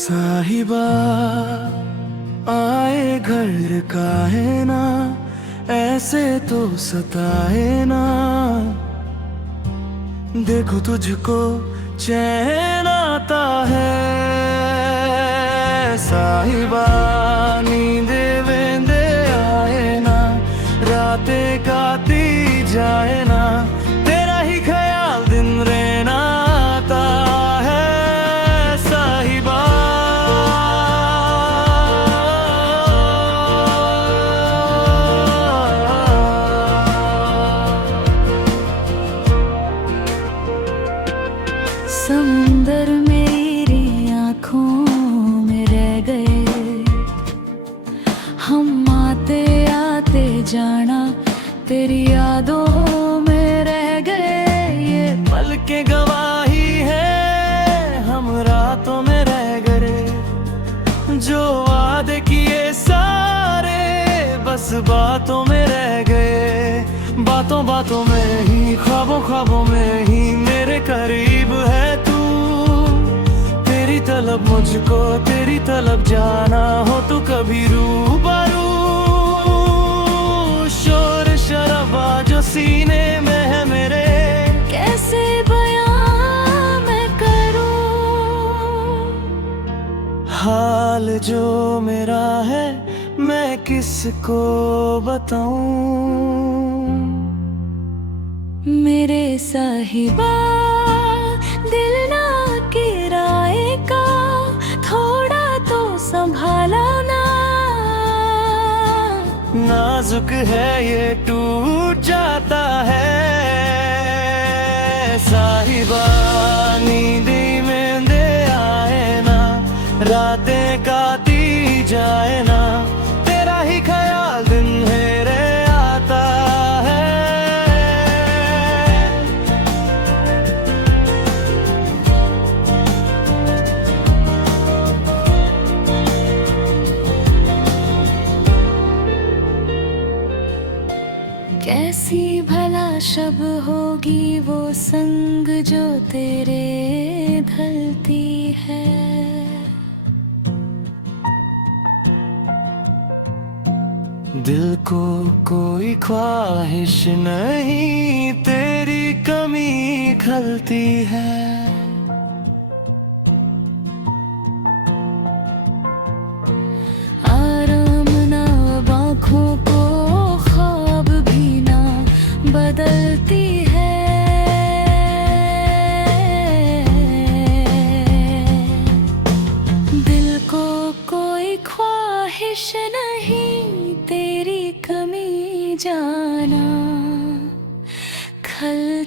साहिबा आए घर का है ना, ऐसे तो सताए ना। देखो तुझको चैन आता है साहिबा, नींदे वेंदे आए ना, रातें काटी जाए ना, तेरा ही ख्याल दिन रहना आता है साहिबा। समुंदर मेरी आँखों में रह गए, हम आते आते जाना तेरी यादों में रह गए। ये पल के गवाही है हम रातों में रह गए, जो वादे किए सारे बस बातों में रह गए। बातों बातों में ही, ख्वाबों ख्वाबों में ही मेरे करीब है तू। तेरी तलब मुझको, तेरी तलब जाना हो तू कभी रूबरू। शोर शराबा जो सीने में है मेरे, कैसे बयां मैं करूं। हाल जो मेरा है मैं किसको बताऊं। मेरे साहिबा दिल ना किराए का, थोड़ा तो संभाला ना। नाजुक है ये टूट जाता है साहिबा, नींदी में दे आए ना, रातें काटी जाए ना, तेरा ही ख्याल दिन मेरे आता है। कैसी भला शब होगी वो संग जो तेरे ढलती है। दिल को कोई ख्वाहिश नहीं, तेरी कमी खलती है। आराम ना अब आँखों को, ख्वाब भी ना बदलती है। दिल को कोई ख्वाहिश नहीं, तेरी कमी जाना खल